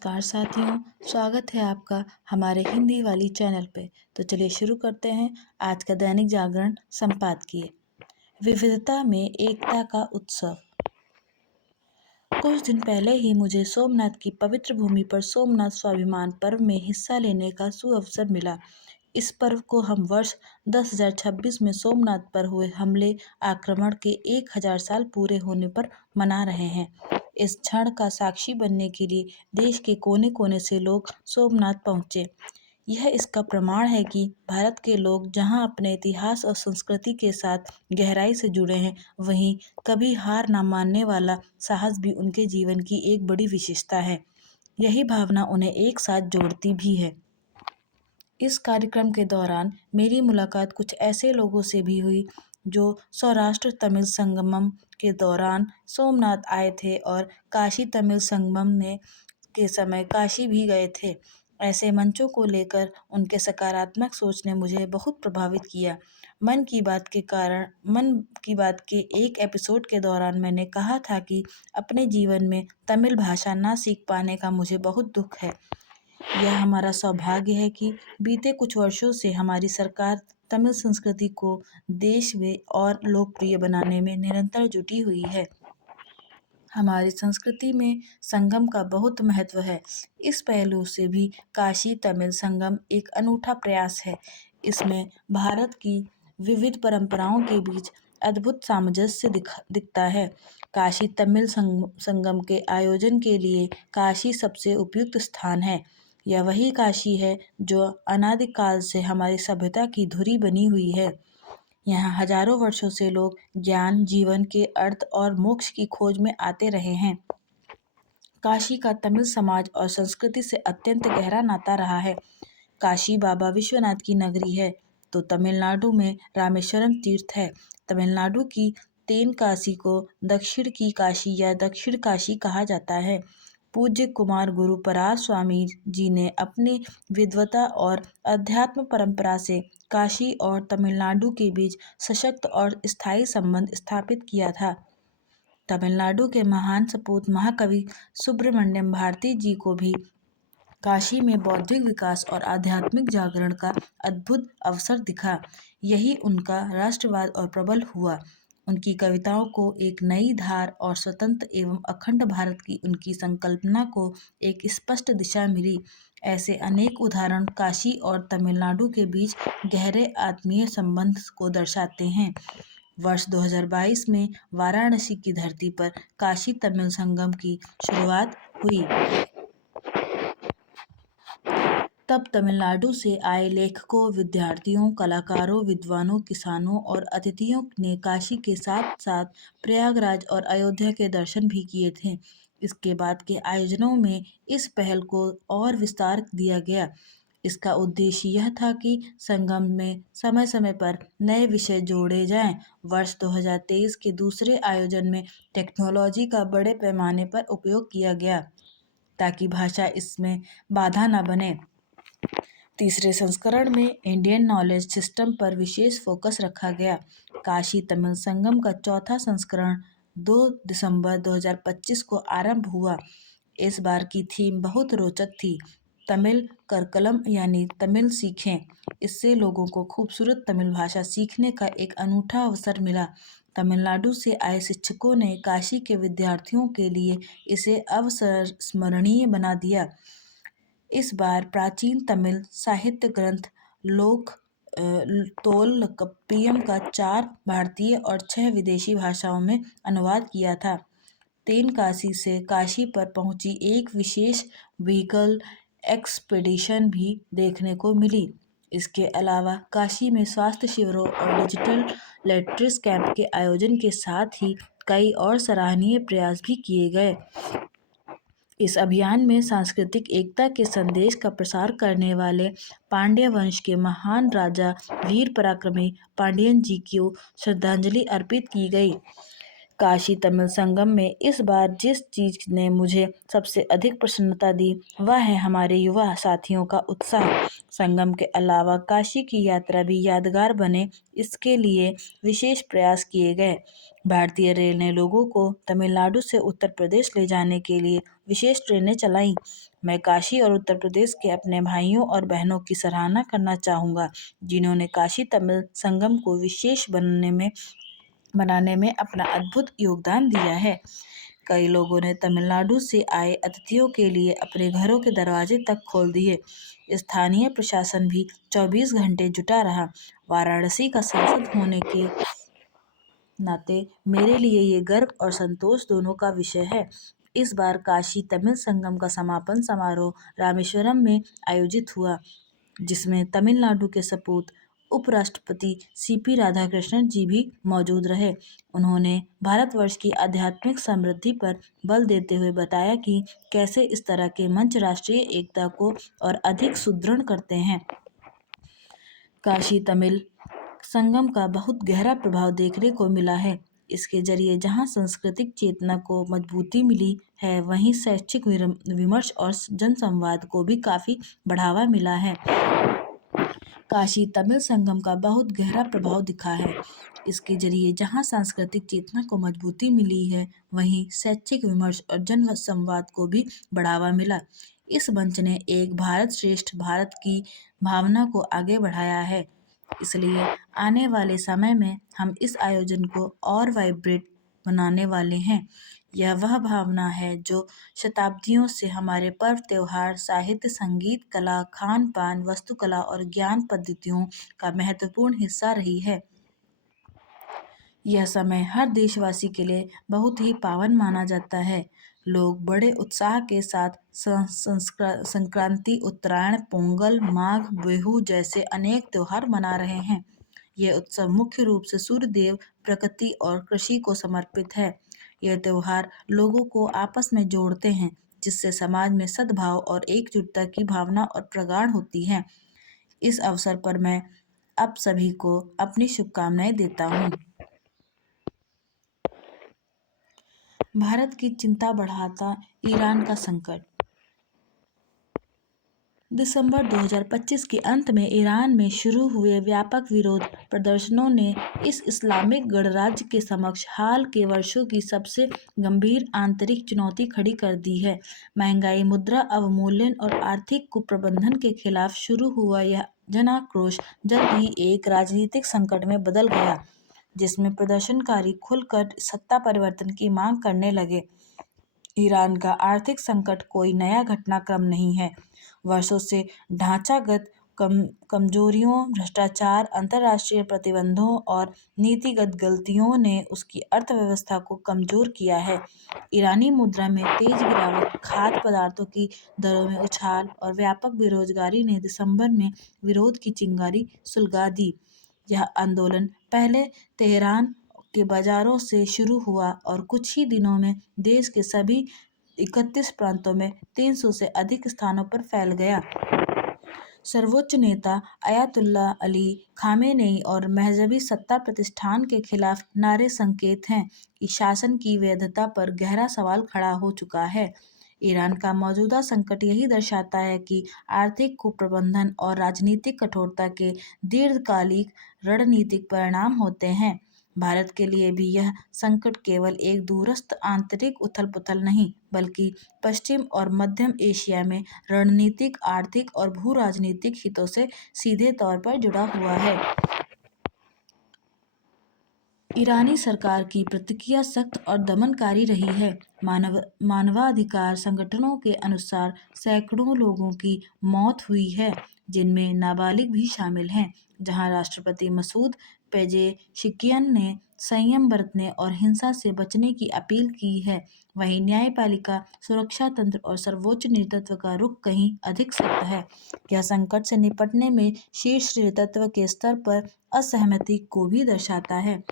नमस्कार साथियों, स्वागत है आपका हमारे हिंदी वाली चैनल पे। तो चलिए शुरू करते हैं आज का दैनिक जागरण संपादकीय। विविधता में एकता का उत्सव। कुछ दिन पहले ही मुझे सोमनाथ की पवित्र भूमि पर सोमनाथ स्वाभिमान पर्व में हिस्सा लेने का सुअवसर मिला। इस पर्व को हम वर्ष 10,026 में सोमनाथ पर हुए हमले आक्रमण के 1000 साल पूरे होने पर मना रहे हैं। इस क्षण का साक्षी बनने के लिए देश के कोने कोने से लोग सोमनाथ पहुंचे। यह इसका प्रमाण है कि भारत के लोग जहां अपने इतिहास और संस्कृति के साथ गहराई से जुड़े हैं, वहीं कभी हार न मानने वाला साहस भी उनके जीवन की एक बड़ी विशेषता है। यही भावना उन्हें एक साथ जोड़ती भी है। इस कार्यक्रम के दौरान मेरी मुलाकात कुछ ऐसे लोगों से भी हुई जो सौराष्ट्र तमिल संगमम के दौरान सोमनाथ आए थे और काशी तमिल संगमम में के समय काशी भी गए थे। ऐसे मंचों को लेकर उनके सकारात्मक सोच ने मुझे बहुत प्रभावित किया। मन की बात के एक एपिसोड के दौरान मैंने कहा था कि अपने जीवन में तमिल भाषा ना सीख पाने का मुझे बहुत दुख है। यह हमारा सौभाग्य है कि बीते कुछ वर्षों से हमारी सरकार तमिल संस्कृति को देश में और लोकप्रिय बनाने में निरंतर जुटी हुई है। हमारी संस्कृति में संगम का बहुत महत्व है। इस पहलू से भी काशी तमिल संगम एक अनूठा प्रयास है। इसमें भारत की विविध परंपराओं के बीच अद्भुत सामंजस्य दिखता है। काशी तमिल संगम के आयोजन के लिए काशी सबसे उपयुक्त स्थान है। यह वही काशी है जो अनादिकाल से हमारी सभ्यता की धुरी बनी हुई है। यहाँ हजारों वर्षों से लोग ज्ञान, जीवन के अर्थ और मोक्ष की खोज में आते रहे हैं। काशी का तमिल समाज और संस्कृति से अत्यंत गहरा नाता रहा है। काशी बाबा विश्वनाथ की नगरी है, तो तमिलनाडु में रामेश्वरम तीर्थ है। तमिलनाडु की तेनकासी को दक्षिण की काशी या दक्षिण काशी कहा जाता है। पूज्य कुमार गुरु परार स्वामी जी ने अपनी विद्वता और अध्यात्म परंपरा से काशी और तमिलनाडु के बीच सशक्त और स्थायी संबंध स्थापित किया था। तमिलनाडु के महान सपूत महाकवि सुब्रमण्यम भारती जी को भी काशी में बौद्धिक विकास और आध्यात्मिक जागरण का अद्भुत अवसर दिखा। यही उनका राष्ट्रवाद और प्रबल हुआ। उनकी कविताओं को एक नई धार और स्वतंत्र एवं अखंड भारत की उनकी संकल्पना को एक स्पष्ट दिशा मिली। ऐसे अनेक उदाहरण काशी और तमिलनाडु के बीच गहरे आत्मीय संबंध को दर्शाते हैं। वर्ष 2022 में वाराणसी की धरती पर काशी तमिल संगम की शुरुआत हुई। तब तमिलनाडु से आए लेखकों, विद्यार्थियों, कलाकारों, विद्वानों, किसानों और अतिथियों ने काशी के साथ साथ प्रयागराज और अयोध्या के दर्शन भी किए थे। इसके बाद के आयोजनों में इस पहल को और विस्तार दिया गया। इसका उद्देश्य यह था कि संगम में समय समय पर नए विषय जोड़े जाएं। वर्ष 2023 के दूसरे आयोजन में टेक्नोलॉजी का बड़े पैमाने पर उपयोग किया गया ताकि भाषा इसमें बाधा न बने। तीसरे संस्करण में इंडियन नॉलेज सिस्टम पर विशेष फोकस रखा गया। काशी तमिल संगम का चौथा संस्करण 2 दिसंबर 2025 को आरंभ हुआ। इस बार की थीम बहुत रोचक थी। तमिल करकलम यानी तमिल सीखें। इससे लोगों को खूबसूरत तमिल भाषा सीखने का एक अनूठा अवसर मिला। तमिलनाडु से आए शिक्षकों ने काशी के विद्यार्थियों के लिए इसे अविस्मरणीय बना दिया। इस बार प्राचीन तमिल साहित्य ग्रंथ लोक तोल्काप्पियम का 4 भारतीय और 6 विदेशी भाषाओं में अनुवाद किया था। तेनकासी से काशी पर पहुंची एक विशेष व्हीकल एक्सपेडिशन भी देखने को मिली। इसके अलावा काशी में स्वास्थ्य शिविरों और डिजिटल लिटरेसी कैंप के आयोजन के साथ ही कई और सराहनीय प्रयास भी किए गए। इस अभियान में सांस्कृतिक एकता के संदेश का प्रसार करने वाले पांड्य वंश के महान राजा वीर पराक्रमी पांडियन जी को श्रद्धांजलि अर्पित की गई। काशी तमिल संगम में इस बार जिस चीज ने मुझे सबसे अधिक प्रसन्नता दी वह है हमारे युवा साथियों का उत्साह। संगम के अलावा काशी की यात्रा भी यादगार बने इसके लिए विशेष प्रयास किए गए। भारतीय रेल ने लोगों को तमिलनाडु से उत्तर प्रदेश ले जाने के लिए विशेष ट्रेनें चलाईं। मैं काशी और उत्तर प्रदेश के अपने भाइयों और बहनों की सराहना करना चाहूँगा जिन्होंने काशी तमिल संगम को विशेष बनाने में अपना अद्भुत योगदान दिया है। कई लोगों ने तमिलनाडु से आए अतिथियों के लिए अपने घरों के दरवाजे तक खोल दिए। स्थानीय प्रशासन भी 24 घंटे जुटा रहा। वाराणसी का सांसद होने के नाते मेरे लिए ये गर्व और संतोष दोनों का विषय है। इस बार काशी तमिल संगम का समापन समारोह रामेश्वरम में आयोजित हुआ जिसमें तमिलनाडु के सपूत उपराष्ट्रपति सीपी राधाकृष्णन जी भी मौजूद रहे। उन्होंने भारतवर्ष की आध्यात्मिक समृद्धि पर बल देते हुए बताया कि कैसे इस तरह के मंच राष्ट्रीय एकता को और अधिक सुदृढ़ करते हैं। काशी तमिल संगम का बहुत गहरा प्रभाव देखने को मिला है। इसके जरिए जहां सांस्कृतिक चेतना को मजबूती मिली है वहीं शैक्षिक विमर्श और जनसंवाद को भी काफी बढ़ावा मिला है। काशी तमिल संगम का बहुत गहरा प्रभाव दिखा है। इसके जरिए जहां सांस्कृतिक चेतना को मजबूती मिली है वहीं शैक्षिक विमर्श और जन संवाद को भी बढ़ावा मिला। इस मंच ने एक भारत श्रेष्ठ भारत की भावना को आगे बढ़ाया है। इसलिए आने वाले समय में हम इस आयोजन को और वाइब्रेंट बनाने वाले हैं। यह वह भावना है जो शताब्दियों से हमारे पर्व त्योहार साहित्य संगीत कला खान पान वास्तुकला और ज्ञान पद्धतियों का महत्वपूर्ण हिस्सा रही है। यह समय हर देशवासी के लिए बहुत ही पावन माना जाता है। लोग बड़े उत्साह के साथ संक्रांति उत्तरायण पोंगल माघ बिहू जैसे अनेक त्योहार मना रहे हैं। यह उत्सव मुख्य रूप से सूर्य देव प्रकृति और कृषि को समर्पित है। यह त्योहार लोगों को आपस में जोड़ते हैं जिससे समाज में सद्भाव और एकजुटता की भावना और प्रगाढ़ होती है। इस अवसर पर मैं आप सभी को अपनी शुभकामनाएं देता हूँ। भारत की चिंता बढ़ाता ईरान का संकट। दिसंबर 2025 के अंत में ईरान में शुरू हुए व्यापक विरोध प्रदर्शनों ने इस इस्लामिक गणराज्य के समक्ष हाल के वर्षों की सबसे गंभीर आंतरिक चुनौती खड़ी कर दी है। महंगाई मुद्रा अवमूल्यन और आर्थिक कुप्रबंधन के खिलाफ शुरू हुआ यह जनाक्रोश जल्द ही एक राजनीतिक संकट में बदल गया जिसमें प्रदर्शनकारी खुलकर सत्ता परिवर्तन की मांग करने लगे। ईरान का आर्थिक संकट कोई नया घटनाक्रम नहीं है। वर्षों से ढांचागत कमजोरियों भ्रष्टाचार अंतर्राष्ट्रीय प्रतिबंधों और नीतिगत गलतियों ने उसकी अर्थव्यवस्था को कमजोर किया है। ईरानी मुद्रा में तेज गिरावट खाद्य पदार्थों की दरों में उछाल और व्यापक बेरोजगारी ने दिसंबर में विरोध की चिंगारी सुलगा दी। यह आंदोलन पहले तेहरान के बाजारों से शुरू हुआ और कुछ ही दिनों में देश के सभी 31 प्रांतों में 300 से अधिक स्थानों पर फैल गया। सर्वोच्च नेता अयातुल्ला अली खामेनेई और मजहबी सत्ता प्रतिष्ठान के खिलाफ नारे संकेत हैं कि शासन की वैधता पर गहरा सवाल खड़ा हो चुका है। ईरान का मौजूदा संकट यही दर्शाता है कि आर्थिक कुप्रबंधन और राजनीतिक कठोरता के दीर्घकालिक रणनीतिक परिणाम होते हैं। भारत के लिए भी यह संकट केवल एक दूरस्थ आंतरिक उथल-पुथल नहीं, बल्कि पश्चिम और मध्यम एशिया में रणनीतिक, आर्थिक और भू-राजनीतिक हितों से सीधे तौर पर जुड़ा हुआ है। ईरानी सरकार की प्रतिक्रिया सख्त और दमनकारी रही है। मानवाधिकार संगठनों के अनुसार सैकड़ों लोगों की मौत हुई है, जिनमें नाबालिग भी शामिल हैं। जहां राष्ट्रपति मसूद पेजेशिकियन ने संयम बरतने और हिंसा से बचने की अपील की है, वहीं न्यायपालिका, सुरक्षा तंत्र और सर्वोच्च नेतृत्व का रुख कहीं अधिक सख्त है। यह संकट से निपटने में शीर्ष नेतृत्व के स्तर पर असहमति को भी दर्शाता है।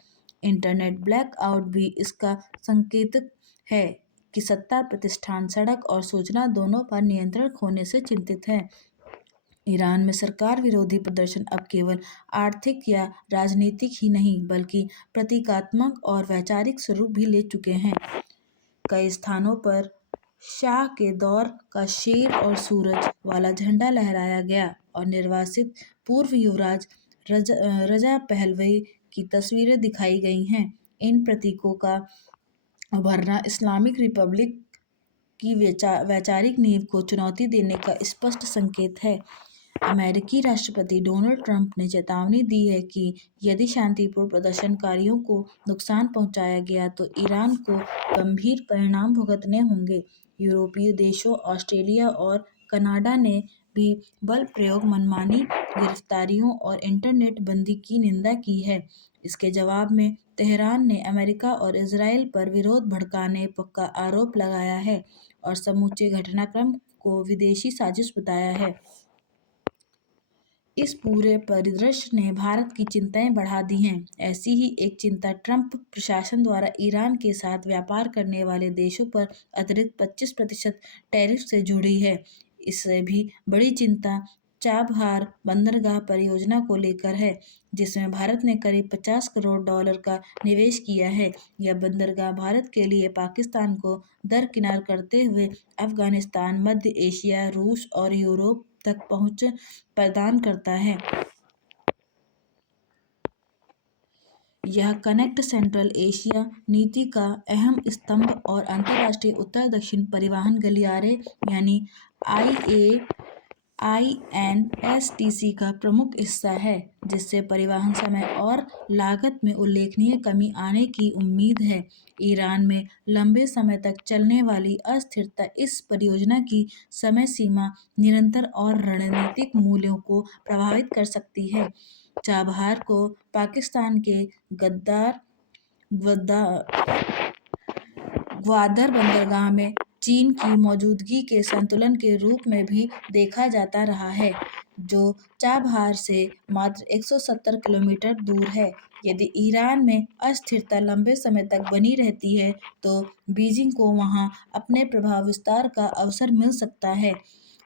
इंटरनेट ब्लैकआउट भी इसका संकेतक है कि सत्ता प्रतिष्ठान सड़क और सूचना दोनों पर नियंत्रण खोने से चिंतित है। ईरान में सरकार विरोधी प्रदर्शन अब केवल आर्थिक या राजनीतिक ही नहीं बल्कि प्रतीकात्मक और वैचारिक स्वरूप भी ले चुके हैं। कई स्थानों पर शाह के दौर का शेर और सूरज वाला झंडा लहराया गया और निर्वासित पूर्व युवराज रजा पहलवी की तस्वीरें दिखाई गई हैं। इन प्रतीकों का उभरना इस्लामिक रिपब्लिक की वैचारिक नींव को चुनौती देने का स्पष्ट संकेत है। अमेरिकी राष्ट्रपति डोनाल्ड ट्रंप ने चेतावनी दी है कि यदि शांतिपूर्ण प्रदर्शनकारियों को नुकसान पहुंचाया गया तो ईरान को गंभीर परिणाम भुगतने होंगे। यूरोपीय देशों, ऑस्ट्रेलिया और कनाडा ने भी बल प्रयोग, मनमानी गिरफ्तारियों और इंटरनेट बंदी की निंदा की है। इसके जवाब में तेहरान ने अमेरिका और इजरायल पर विरोध भड़काने का आरोप लगाया है और समूचे घटनाक्रम को विदेशी साजिश बताया है। इस पूरे परिदृश्य ने भारत की चिंताएं बढ़ा दी हैं। ऐसी ही एक चिंता ट्रंप प्रशासन द्वारा ईरान के साथ व्यापार करने वाले देशों पर अतिरिक्त 25% टैरिफ से जुड़ी है। इससे भी बड़ी चिंता चाबहार बंदरगाह परियोजना को लेकर है, जिसमें भारत ने करीब $50 करोड़ का निवेश किया है। यह बंदरगाह भारत के लिए पाकिस्तान को दरकिनार करते हुए अफगानिस्तान, मध्य एशिया, रूस और यूरोप तक पहुंच प्रदान करता है। यह कनेक्ट सेंट्रल एशिया नीति का अहम स्तंभ और अंतर्राष्ट्रीय उत्तर-दक्षिण परिवहन गलियारे यानी INSTC का प्रमुख हिस्सा है, जिससे परिवहन समय और लागत में उल्लेखनीय कमी आने की उम्मीद है। ईरान में लंबे समय तक चलने वाली अस्थिरता इस परियोजना की समय सीमा, निरंतर और रणनीतिक मूल्यों को प्रभावित कर सकती है। चाबहार को पाकिस्तान के ग्वादर बंदरगाह में चीन की मौजूदगी के संतुलन के रूप में भी देखा जाता रहा है, जो चाबहार से मात्र 170 किलोमीटर दूर है। यदि ईरान में अस्थिरता लंबे समय तक बनी रहती है, तो बीजिंग को वहां अपने प्रभाव विस्तार का अवसर मिल सकता है,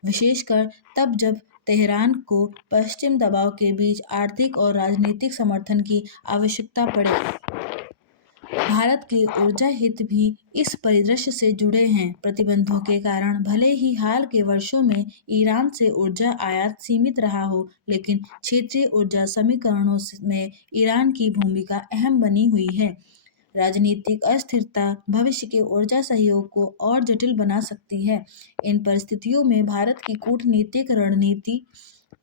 विशेषकर तब जब तेहरान को पश्चिम दबाव के बीच आर्थिक और राजनीतिक समर्थन की आवश्यकता पड़े। भारत के ऊर्जा हित भी इस परिदृश्य से जुड़े हैं। प्रतिबंधों के कारण भले ही हाल के वर्षों में ईरान से ऊर्जा आयात सीमित रहा हो, लेकिन क्षेत्रीय ऊर्जा समीकरणों में ईरान की भूमिका अहम बनी हुई है। राजनीतिक अस्थिरता भविष्य के ऊर्जा सहयोग को और जटिल बना सकती है। इन परिस्थितियों में भारत की कूटनीतिक रणनीति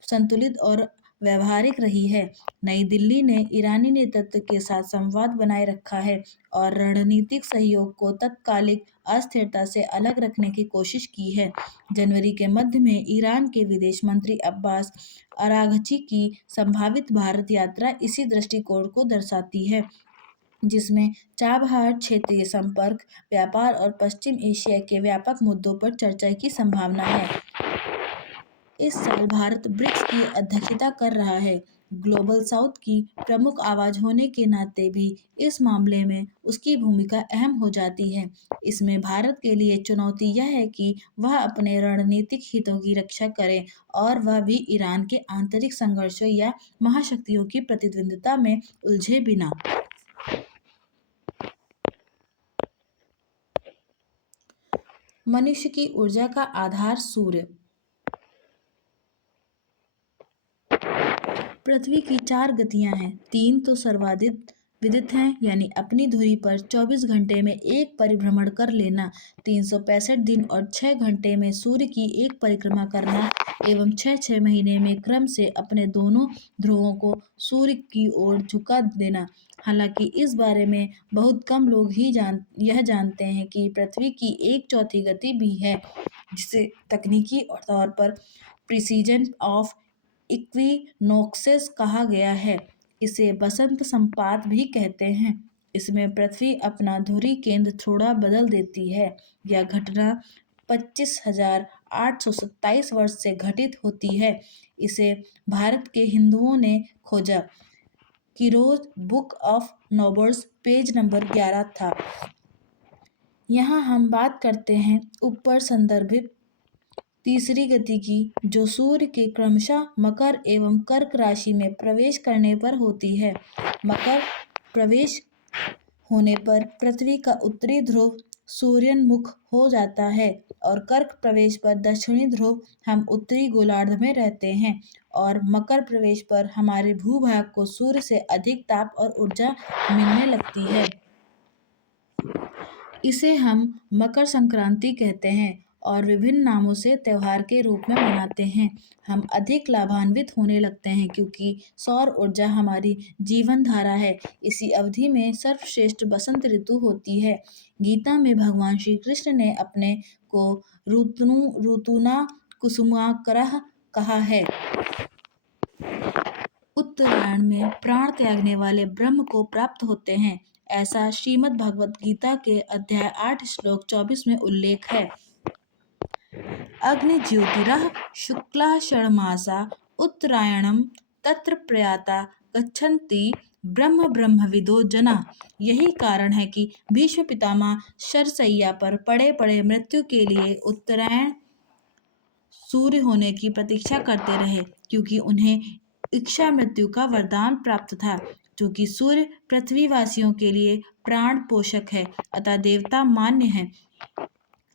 संतुलित और व्यावहारिक रही है। नई दिल्ली ने ईरानी नेतृत्व के साथ संवाद बनाए रखा है और रणनीतिक सहयोग को तत्कालिक अस्थिरता से अलग रखने की कोशिश की है। जनवरी के मध्य में ईरान के विदेश मंत्री अब्बास अराघची की संभावित भारत यात्रा इसी दृष्टिकोण को दर्शाती है, जिसमें चाबहार, क्षेत्रीय संपर्क, व्यापार और पश्चिम एशिया के व्यापक मुद्दों पर चर्चा की संभावना है। इस साल भारत ब्रिक्स की अध्यक्षता कर रहा है। ग्लोबल साउथ की प्रमुख आवाज होने के नाते भी इस मामले में उसकी भूमिका अहम हो जाती है। इसमें भारत के लिए चुनौती यह है कि वह अपने रणनीतिक हितों की रक्षा करे और वह भी ईरान के आंतरिक संघर्षों या महाशक्तियों की प्रतिद्वंद्विता में उलझे बिना। मनुष्य की ऊर्जा का आधार सूर्य। पृथ्वी की 4 गतियां हैं। 3 तो सर्वाधिक विदित हैं, यानी अपनी धुरी पर 24 घंटे में एक परिभ्रमण कर लेना, 365 दिन और 6 घंटे में सूर्य की एक परिक्रमा करना एवं 6-6 महीने में क्रम से अपने दोनों ध्रुवों को सूर्य की ओर झुका देना। हालांकि इस बारे में बहुत कम लोग ही यह जानते हैं कि पृथ्वी की 1/4 गति भी है, जिसे तकनीकी तौर पर प्रिसीजन ऑफ इक्विनोक्सेस कहा गया है। इसे बसंत संपात भी कहते हैं। इसमें पृथ्वी अपना धुरी केंद्र थोड़ा बदल देती है। यह घटना 25,827 वर्ष से घटित होती है। इसे भारत के हिंदुओं ने खोजा। किरोज book of numbers page number 11 था। यहाँ हम बात करते हैं ऊपर संदर्भित तीसरी गति की जो सूर्य के क्रमशः मकर एवं कर्क राशि में प्रवेश करने पर होती है। मकर प्रवेश होने पर पृथ्वी का उत्तरी ध्रुव सूर्योन्मुख हो जाता है और कर्क प्रवेश पर दक्षिणी ध्रुव हम उत्तरी गोलार्ध में रहते हैं और मकर प्रवेश पर हमारे भूभाग को सूर्य से अधिक ताप और ऊर्जा मिलने लगती है। इसे हम मकर संक्रांति कहते हैं और विभिन्न नामों से त्योहार के रूप में मनाते हैं। हम अधिक लाभान्वित होने लगते हैं क्योंकि सौर ऊर्जा हमारी जीवन धारा है। इसी अवधि में सर्वश्रेष्ठ बसंत ऋतु होती है। गीता में भगवान श्री कृष्ण ने अपने को ऋतुना कुसुमाकरः कहा है। उत्तरायण में प्राण त्यागने वाले ब्रह्म को प्राप्त होते हैं, ऐसा श्रीमद् भगवत गीता के अध्याय 8 श्लोक 24 में उल्लेख है। अग्नि ज्योतिरः शुक्ला षण्मासा उत्तरायणम तत्र प्रयाता गच्छन्ति ब्रह्म ब्रह्मविदो जना। यही कारण है कि भीष्म पितामह शरशय्या पर पड़े पड़े मृत्यु के लिए उत्तरायण सूर्य होने की प्रतीक्षा करते रहे, क्योंकि उन्हें इच्छा मृत्यु का वरदान प्राप्त था। क्योंकि सूर्य पृथ्वीवासियों के लिए प्राण पोषक है अतः देवता मान्य है।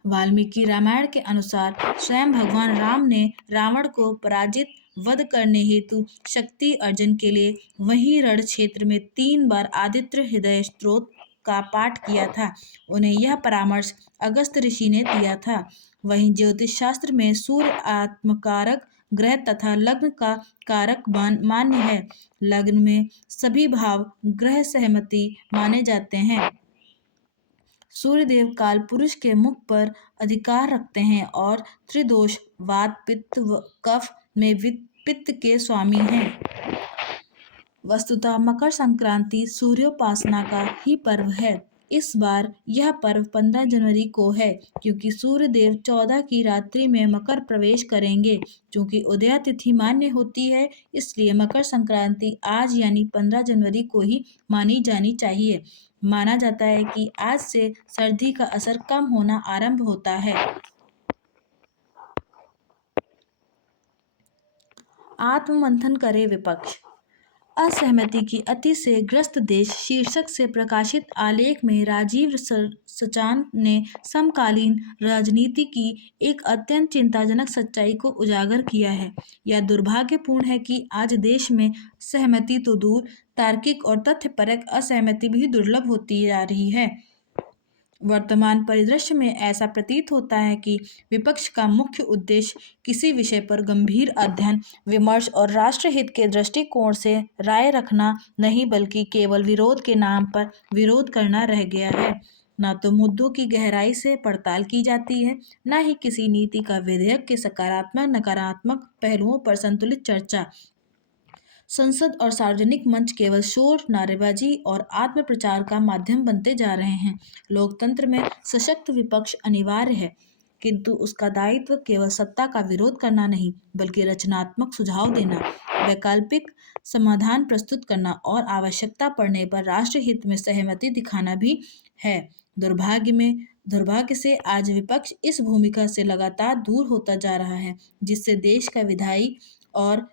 वाल्मीकि रामायण के अनुसार स्वयं भगवान राम ने रावण को पराजित वध करने हेतु शक्ति अर्जन के लिए वही रण क्षेत्र में 3 बार आदित्य हृदय स्तोत्र का पाठ किया था। उन्हें यह परामर्श अगस्त ऋषि ने दिया था। वहीं ज्योतिष शास्त्र में सूर्य आत्मकारक ग्रह तथा लग्न का कारक मान्य है। लग्न में सभी भाव ग्रह सहमति माने जाते हैं। सूर्यदेव काल पुरुष के मुख पर अधिकार रखते हैं और त्रिदोष वात पित्त व कफ में पित्त के स्वामी हैं। वस्तुतः मकर संक्रांति सूर्योपासना का ही पर्व है। इस बार यह पर्व 15 जनवरी को है क्योंकि सूर्यदेव 14 की रात्रि में मकर प्रवेश करेंगे। क्योंकि उदया तिथि मान्य होती है, इसलिए मकर संक्रांति आज यानी 15 जनवरी को ही मानी जानी चाहिए। माना जाता है कि आज से सर्दी का असर कम होना आरंभ होता है। आत्ममंथन करे विपक्ष। असहमति की अति से ग्रस्त देश शीर्षक से प्रकाशित आलेख में राजीव सचान ने समकालीन राजनीति की एक अत्यंत चिंताजनक सच्चाई को उजागर किया है। यह दुर्भाग्यपूर्ण है कि आज देश में सहमति तो दूर, तार्किक और तथ्यपरक असहमति भी दुर्लभ होती जा रही है। वर्तमान परिदृश्य में ऐसा प्रतीत होता है कि विपक्ष का मुख्य उद्देश्य किसी विषय पर गंभीर अध्ययन, विमर्श और राष्ट्रहित के दृष्टिकोण से राय रखना नहीं, बल्कि केवल विरोध के नाम पर विरोध करना रह गया है। न तो मुद्दों की गहराई से पड़ताल की जाती है, न ही किसी नीति का विधेयक के सकारात्मक नकारात्मक पहलुओं पर संतुलित चर्चा। संसद और सार्वजनिक मंच केवल शोर, नारेबाजी और आत्म प्रचार का माध्यम बनते जा रहे हैं। लोकतंत्र में सशक्त विपक्ष अनिवार्य है, किंतु उसका दायित्व केवल सत्ता का विरोध करना नहीं, बल्कि रचनात्मक सुझाव देना, वैकल्पिक समाधान प्रस्तुत करना और आवश्यकता पड़ने पर राष्ट्रहित में सहमति दिखाना भी है। दुर्भाग्य से आज विपक्ष इस भूमिका से लगातार दूर होता जा रहा है, जिससे देश का विधायी और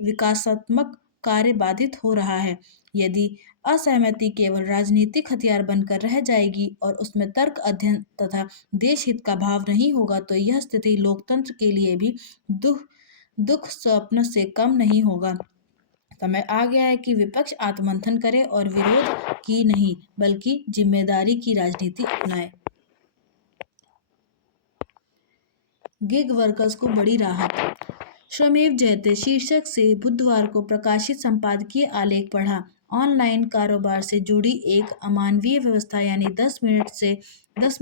विकासात्मक कार्य बाधित हो रहा है। यदि असहमति केवल राजनीतिक हथियार बनकर रह जाएगी और उसमें तर्क, अध्ययन तथा देश हित का भाव नहीं होगा, तो यह स्थिति लोकतंत्र के लिए भी दुख स्वप्न से कम नहीं होगा। समय आ गया है कि विपक्ष आत्ममंथन करे और विरोध की नहीं, बल्कि जिम्मेदारी की राजनीति अपनाए। गिग वर्कर्स को बड़ी राहत। श्रमेव जयते शीर्षक से बुधवार को प्रकाशित संपादकीय आलेख पढ़ा। ऑनलाइन कारोबार से जुड़ी एक अमानवीय व्यवस्था यानी 10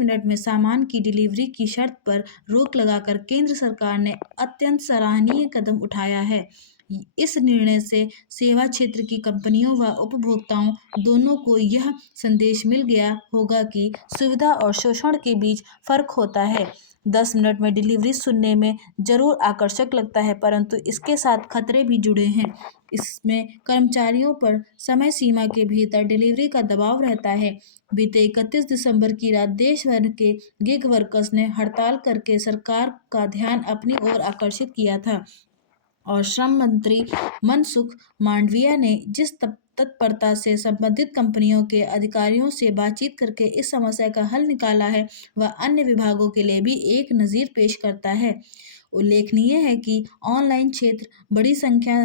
मिनट में सामान की डिलीवरी की शर्त पर रोक लगाकर केंद्र सरकार ने अत्यंत सराहनीय कदम उठाया है। इस निर्णय से सेवा क्षेत्र की कंपनियों व उपभोक्ताओं दोनों को यह संदेश मिल गया होगा कि सुविधा और शोषण के बीच फर्क होता है। 10 मिनट में डिलीवरी सुनने में ज़रूर आकर्षक लगता है, परंतु इसके साथ खतरे भी जुड़े हैं। इसमें कर्मचारियों पर समय सीमा के भीतर डिलीवरी का दबाव रहता है। बीते 31 दिसंबर की रात देश भर के गिग वर्कर्स ने हड़ताल करके सरकार का ध्यान अपनी ओर आकर्षित किया था और श्रम मंत्री मनसुख मांडविया ने जिस तत्परता से संबंधित कंपनियों के अधिकारियों से बातचीत करके इस समस्या का हल निकाला है, वह अन्य विभागों के लिए भी एक नज़ीर पेश करता है। उल्लेखनीय है कि ऑनलाइन क्षेत्र बड़ी संख्या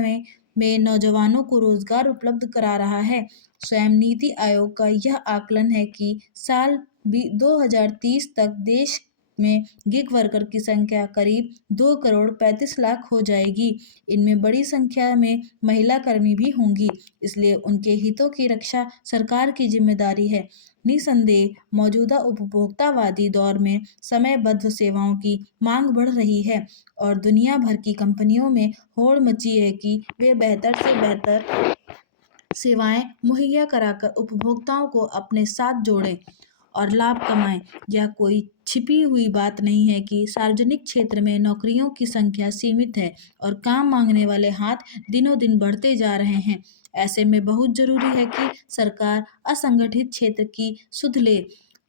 में नौजवानों को रोजगार उपलब्ध करा रहा है। स्वयं नीति आयोग का यह आकलन है कि साल 2030 तक देश में गिग वर्कर की संख्या करीब 2 करोड़ 35 लाख हो जाएगी। इनमें बड़ी संख्या में महिला कर्मी भी होंगी, इसलिए उनके हितों की रक्षा सरकार की जिम्मेदारी है। निसंदेह मौजूदा उपभोक्तावादी दौर में समयबद्ध सेवाओं की मांग बढ़ रही है और दुनिया भर की कंपनियों में होड़ मची है कि वे बेहतर से बेहतर सेवाएं मुहैया कराकर उपभोक्ताओं को अपने साथ जोड़ें और लाभ कमाएं। यह कोई छिपी हुई बात नहीं है कि सार्वजनिक क्षेत्र में नौकरियों की संख्या सीमित है और काम मांगने वाले हाथ दिनों दिन बढ़ते जा रहे हैं। ऐसे में बहुत जरूरी है कि सरकार असंगठित क्षेत्र की सुध ले,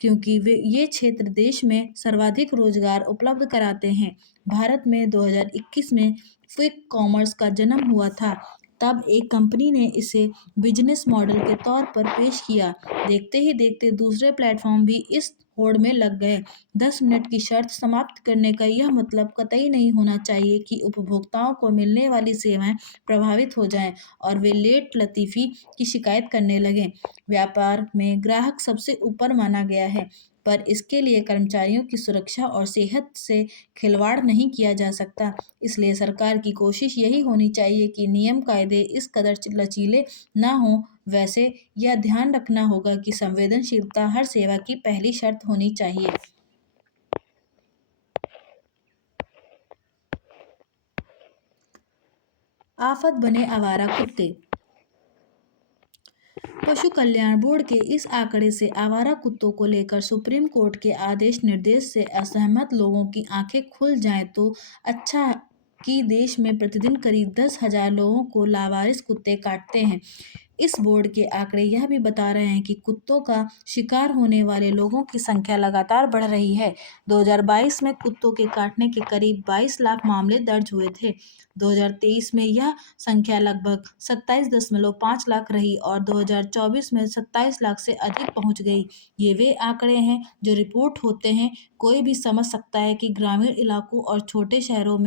क्योंकि वे ये क्षेत्र देश में सर्वाधिक रोजगार उपलब्ध कराते हैं। भारत में 2021 में क्विक कॉमर्स का जन्म हुआ था। तब एक कंपनी ने इसे बिजनेस मॉडल के तौर पर पेश किया। देखते ही देखते दूसरे प्लेटफॉर्म भी इस होड़ में लग गए। 10 मिनट की शर्त समाप्त करने का यह मतलब कतई नहीं होना चाहिए कि उपभोक्ताओं को मिलने वाली सेवाएं प्रभावित हो जाएं और वे लेट लतीफ़ी की शिकायत करने लगें। व्यापार में ग्राहक सबसे ऊपर माना गया है, पर इसके लिए कर्मचारियों की सुरक्षा और सेहत से खिलवाड़ नहीं किया जा सकता। इसलिए सरकार की कोशिश यही होनी चाहिए कि नियम कायदे इस कदर लचीले ना हों। वैसे यह ध्यान रखना होगा कि संवेदनशीलता हर सेवा की पहली शर्त होनी चाहिए। आफत बने आवारा कुत्ते। पशु कल्याण बोर्ड के इस आंकड़े से आवारा कुत्तों को लेकर सुप्रीम कोर्ट के आदेश निर्देश से असहमत लोगों की आंखें खुल जाएं तो अच्छा कि देश में प्रतिदिन करीब 10,000 लोगों को लावारिस कुत्ते काटते हैं। इस बोर्ड के आंकड़े यह भी बता रहे हैं कि कुत्तों का शिकार होने वाले लोगों की संख्या लगातार बढ़ रही है। 2022 में कुत्तों के काटने के करीब 22 लाख मामले दर्ज हुए थे। 2023 में यह संख्या लगभग 27.5 लाख रही और 2024 में 27 लाख से अधिक पहुंच गई। ये वे आंकड़े हैं जो रिपोर्ट होते हैं। कोई भी समझ सकता है कि ग्रामीण इलाकों और छोटे शहरों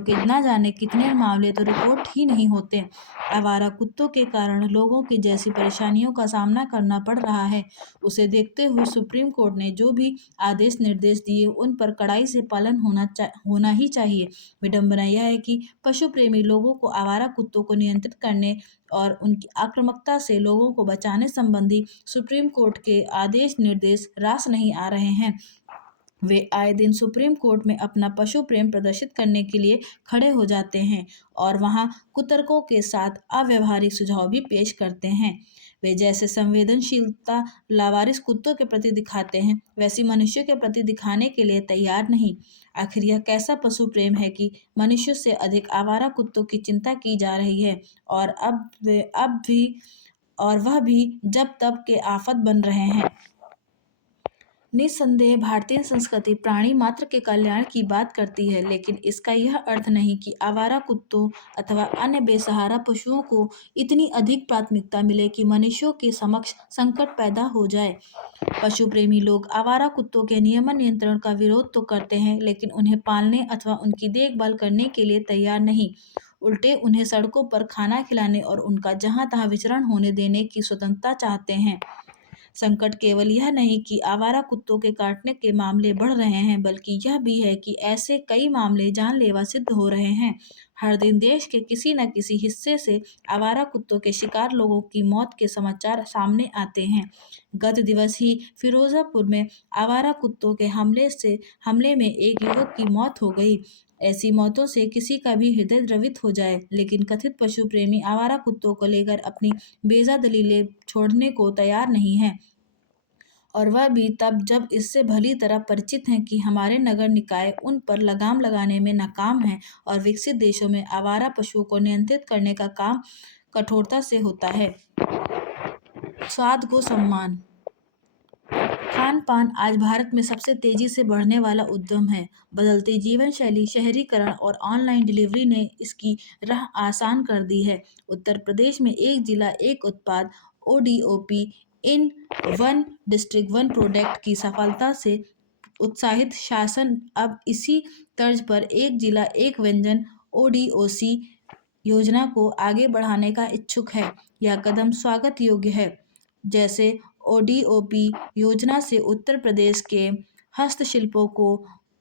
के न जाने कितने मामले तो रिपोर्ट ही नहीं होते। आवारा कुत्तों के कारण लोगों की जैसी परेशानियों का सामना करना पड़ रहा है, उसे देखते हुए सुप्रीम कोर्ट ने जो भी आदेश निर्देश दिए उन पर कड़ाई से पालन होना ही चाहिए। विडंबना यह है कि पशु प्रेमी लोगों को आवारा कुत्तों को नियंत्रित करने और उनकी आक्रामकता से लोगों को बचाने संबंधी सुप्रीम कोर्ट के आदेश निर्देश रास नहीं आ रहे हैं। वे आए दिन सुप्रीम कोर्ट में अपना पशु प्रेम प्रदर्शित करने के लिए खड़े हो जाते हैं और वहां कुतर्कों के साथ अव्यवहारिक सुझाव भी पेश करते हैं। वे जैसे संवेदनशीलता लावारिस कुत्तों के प्रति दिखाते हैं, वैसी मनुष्यों के प्रति दिखाने के लिए तैयार नहीं। आखिर यह कैसा पशु प्रेम है कि मनुष्य से अधिक आवारा कुत्तों की चिंता की जा रही है और अब भी और वह भी जब तब के आफत बन रहे हैं। निस्संदेह भारतीय संस्कृति प्राणी मात्र के कल्याण की बात करती है, लेकिन इसका यह अर्थ नहीं कि आवारा कुत्तों अथवा अन्य बेसहारा पशुओं को इतनी अधिक प्राथमिकता मिले कि मनुष्यों के समक्ष संकट पैदा हो जाए। पशु प्रेमी लोग आवारा कुत्तों के नियमन नियंत्रण का विरोध तो करते हैं, लेकिन उन्हें पालने अथवा उनकी देखभाल करने के लिए तैयार नहीं। उल्टे उन्हें सड़कों पर खाना खिलाने और उनका जहां तहां विचरण होने देने की स्वतंत्रता चाहते हैं। संकट केवल यह नहीं कि आवारा कुत्तों के काटने के मामले बढ़ रहे हैं, बल्कि यह भी है कि ऐसे कई मामले जानलेवा सिद्ध हो रहे हैं। हर दिन देश के किसी न किसी हिस्से से आवारा कुत्तों के शिकार लोगों की मौत के समाचार सामने आते हैं। गत दिवस ही फिरोजपुर में आवारा कुत्तों के हमले में एक युवक की मौत हो गई। ऐसी मौतों से किसी का भी हृदय द्रवित हो जाए, लेकिन कथित पशु प्रेमी आवारा कुत्तों को लेकर अपनी बेजा दलीलें छोड़ने को तैयार नहीं है। और वह भी तब जब इससे भली तरह परिचित हैं कि हमारे नगर निकाय उन पर लगाम लगाने में नाकाम हैं और विकसित देशों में आवारा पशुओं को नियंत्रित करने का काम कठोरता से होता है। स्वाद को सम्मान। खान पान आज भारत में सबसे तेजी से बढ़ने वाला उद्यम है। बदलती जीवन शैली, शहरीकरण और ऑनलाइन डिलीवरी ने इसकी राह आसान कर दी है। उत्तर प्रदेश में एक जिला एक उत्पाद ODOP in one district one product की सफलता से उत्साहित शासन अब इसी तर्ज पर एक जिला एक व्यंजन ODOC योजना को आगे बढ़ाने का इच्छुक है। यह कदम स्वागत योग्य है। जैसे ODOP योजना से उत्तर प्रदेश के हस्तशिल्पों को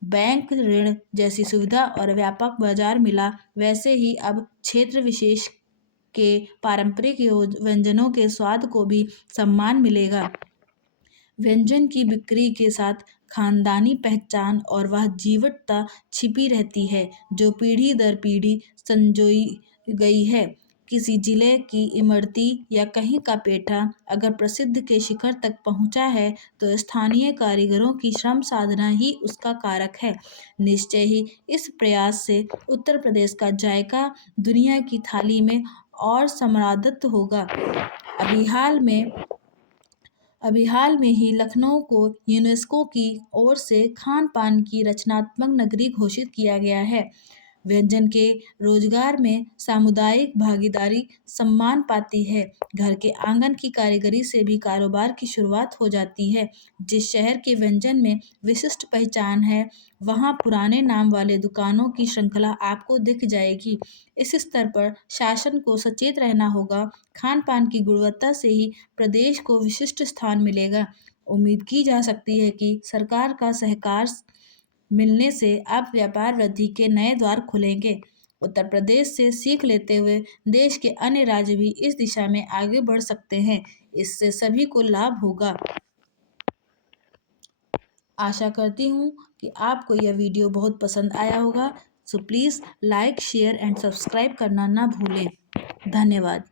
बैंक ऋण जैसी सुविधा और व्यापक बाजार मिला, वैसे ही अब क्षेत्र विशेष के पारंपरिक व्यंजनों के स्वाद को भी सम्मान मिलेगा। व्यंजन की बिक्री के साथ खानदानी पहचान और वह जीवटता छिपी रहती है जो पीढ़ी दर पीढ़ी संजोई गई है। किसी जिले की इमरती या कहीं का पेठा अगर प्रसिद्ध के शिखर तक पहुंचा है तो स्थानीय कारीगरों की श्रम साधना ही उसका कारक है। निश्चय ही इस प्रयास से उत्तर प्रदेश का जायका दुनिया की थाली में और समृद्ध होगा। अभी हाल में ही लखनऊ को यूनेस्को की ओर से खान पान की रचनात्मक नगरी घोषित किया गया है। व्यंजन के रोजगार में सामुदायिक भागीदारी सम्मान पाती है। घर के आंगन की कारीगरी से भी कारोबार की शुरुआत हो जाती है। जिस शहर के व्यंजन में विशिष्ट पहचान है, वहाँ पुराने नाम वाले दुकानों की श्रृंखला आपको दिख जाएगी। इस स्तर पर शासन को सचेत रहना होगा। खान पान की गुणवत्ता से ही प्रदेश को विशिष्ट स्थान मिलेगा। उम्मीद की जा सकती है कि सरकार का सहकार मिलने से अब व्यापार वृद्धि के नए द्वार खुलेंगे। उत्तर प्रदेश से सीख लेते हुए देश के अन्य राज्य भी इस दिशा में आगे बढ़ सकते हैं। इससे सभी को लाभ होगा। आशा करती हूँ कि आपको यह वीडियो बहुत पसंद आया होगा। So please like, share and subscribe करना ना भूलें। धन्यवाद।